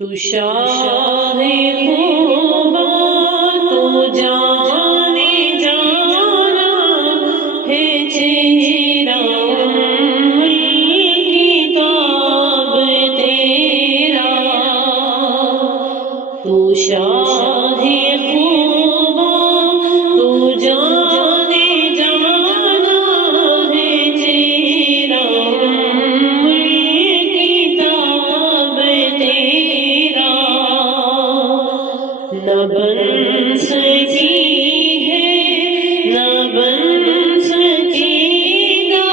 تو شاہ خوبا تو جانے جانا ہے چہرہ کتاب تیرا تو شاہ خوبا تو جانے جانا ہے چہرہ کتاب تیرا نہ بن سکی ہے نہ بن سکے گا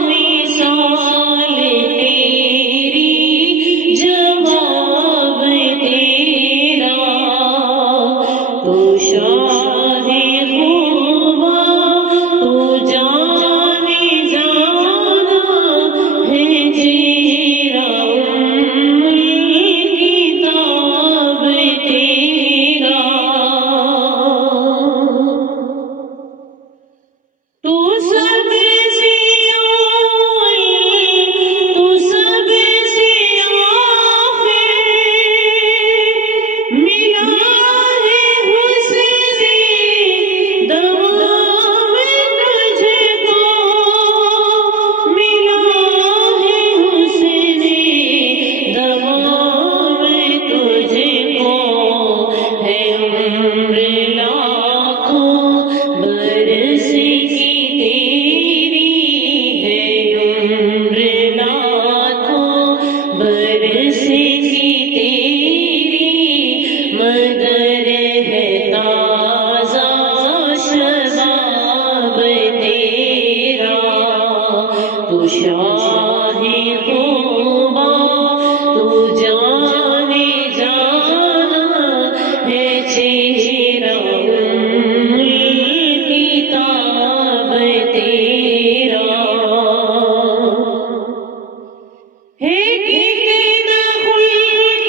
مثال تیری جواب تیرا تو شاہ خوبا تو جانے جانا ہے چہرہ کتاب تیرا تو سب سے تو سب سے آخر ملا ہے حسن دوام تجھ کو ملا ہے حسن دوام تجھ کو ہے عمر لاکھوں برس کی تیری ہے عمر لاکھوں برس کی تیری مگر ہے تازہ شباب تیرا تو شاہ خوبا تو جانے جانا ہے چہرہ کتاب تیرا ہے کتنا خلق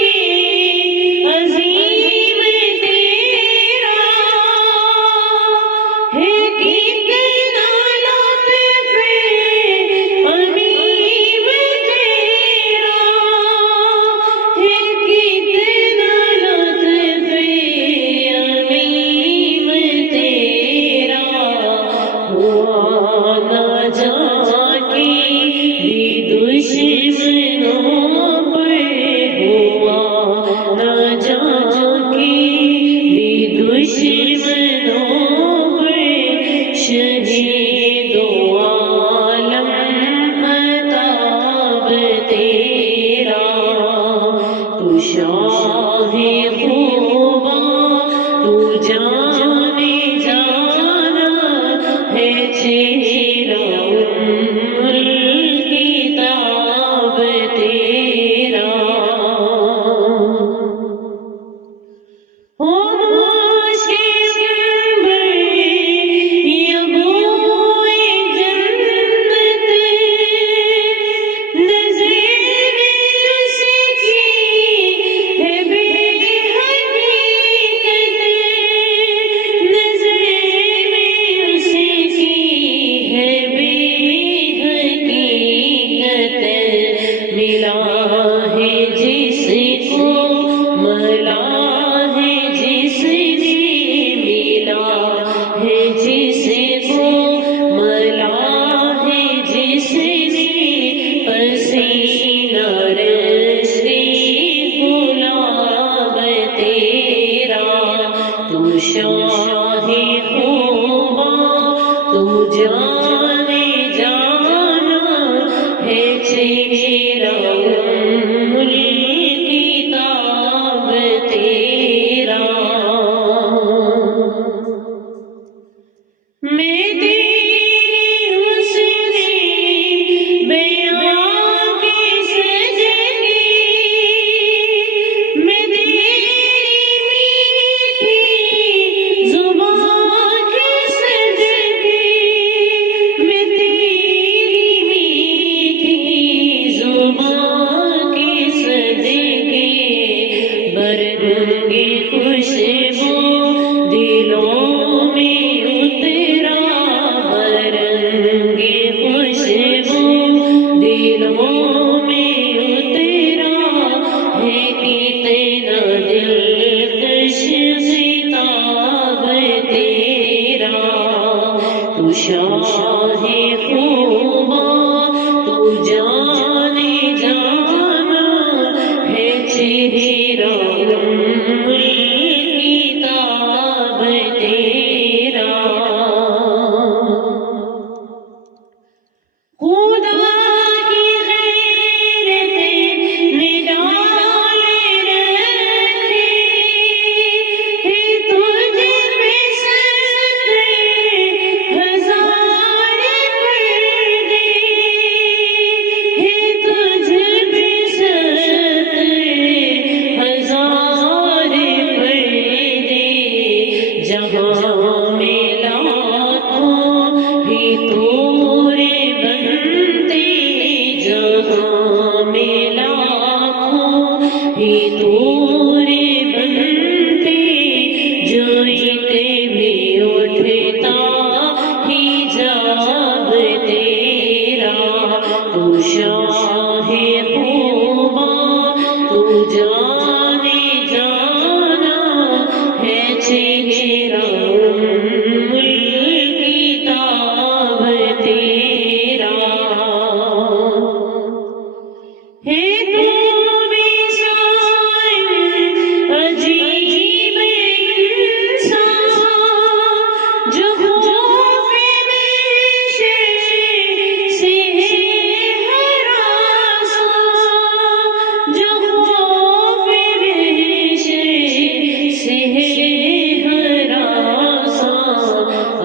عظیم تیرا ہے کتنا لطف عمیم تیرا ہے کتنا لطف عمیم تیرا ہوا نہ جانے بھی دشمنوں پر ہوا نہ جانے بھی دشمنوں پر شہید و عالم متاب تیرا تو شاہ خوبا تو جانے جانا ہے چہرہ کتاب تیرا ہو مشکل یہ بوئے جنت نظر اس کی ہے بے حقیقت نظر اس کی ہے بے حقیقت ملا ہے جس کو ملا ہے جس نے ملا ہے جس کو ملا ہے جس نے پسینہ رشتے گلاب تیرا تو شاہ خوبا تو جانے جانا ہے چہرہ کتاب تیرا میں تیری حسن بیان کی سجدی میں تیری میٹھی اتنا دلکش خطاب تیرا تو شاہ خوبا تو جانے جانا ہے چہرہ کتاب تیرا خدا کی غیرت نڈال رکھے ہے تجھ پہ ستے ہزار پردے ہے تجھ پہ ستے ہزار پردے جہاں میں لاکھوں بھی تورے بنتے جہاں میں لاکھوں بھی تورے بنتے جوئیتے میں اٹھتا حجاب تیرا تو شاہ خوبا تو جانے جانا ہے چہرہ کتاب تیرا ہے تو بھی سائن عجیب انسان جو خوف نیشے سے ہراساں جو خوف نیشے سے ہراساں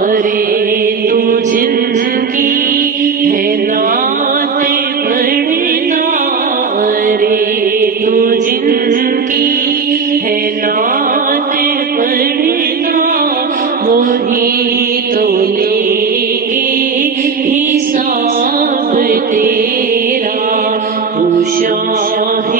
ارے تو جن کی ہے نعت پڑھتا ارے تو جن کی ہے نعت پڑھتا وہی تو لے گے حساب تیرا تو شاہ